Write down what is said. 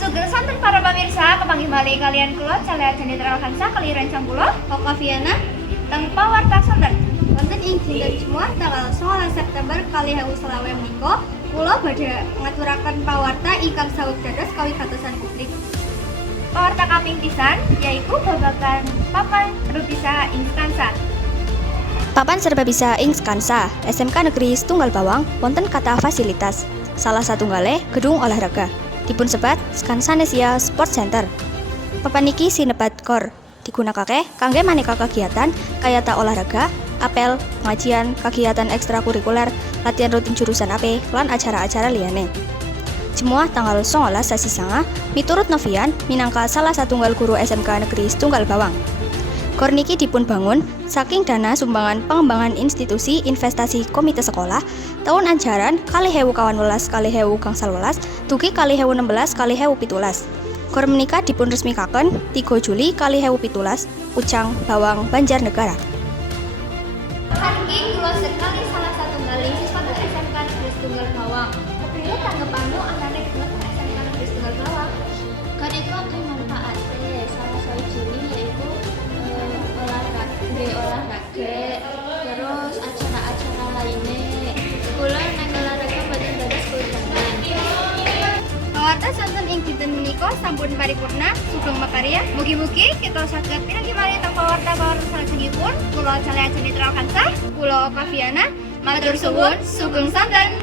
Sugeng santen para pemirsa, kepanggih malih kalian kula calea Jenderal Hansa kaliran Cangkulo, Okaviana teng pawarta sonten. wonten ing dinten Jumat tanggal 19 September kalih ewu selawe menika kula badhe ngaturaken pawarta ingkang saweg dados kawigatosan publik. Pawarta kaping pisan yaiku babagan papan Rubisa ing Skansa. Papan serba bisa ing Skansa, SMK Negeri Setunggal Bawang, wonten kathah fasilitas. Salah satunggale gedung olahraga. Dipun sebat Skansanesia Sport Center. Papan iki sinebat KOR, digunakake kangge maneka kegiatan kayata olahraga, apel, pengajian, kegiatan ekstrakurikuler, latihan rutin jurusan AP, lan acara-acara liyane. Jemuah tanggal 19 sasi sanga miturut Novian minangka salah satunggal guru SMK Negeri Setunggal Bawang. KOR niki dipun bangun saking dana sumbangan pengembangan institusi investasi komite sekolah tahun ajaran 2018-2019 dugi 2016-2017. KOR menika dipun resmikaken 3 Juli 2017 Pucang Bawang Banjarnegara. Saking kula sekali salah satunggaling siswa teng SMK Negeri Setunggal Bawang. Kepriye tanggepanmu anane kedua SMK Negeri Setunggal Bawang? Kariko akeh manfaate salah sawijine yaitu olahraga, terus acara-acara lainnya. Kula nang olahraga boten dados kuliahan. Pawarta sonten ing dinten menika sampun paripurna, sugeng makarya. Mugi-mugi kita saged pinanggih malih teng pawarta-pawarta salajengipun. Kula calea Jenderal Hansa, kula Okaviana, matur suwun, sugeng santen.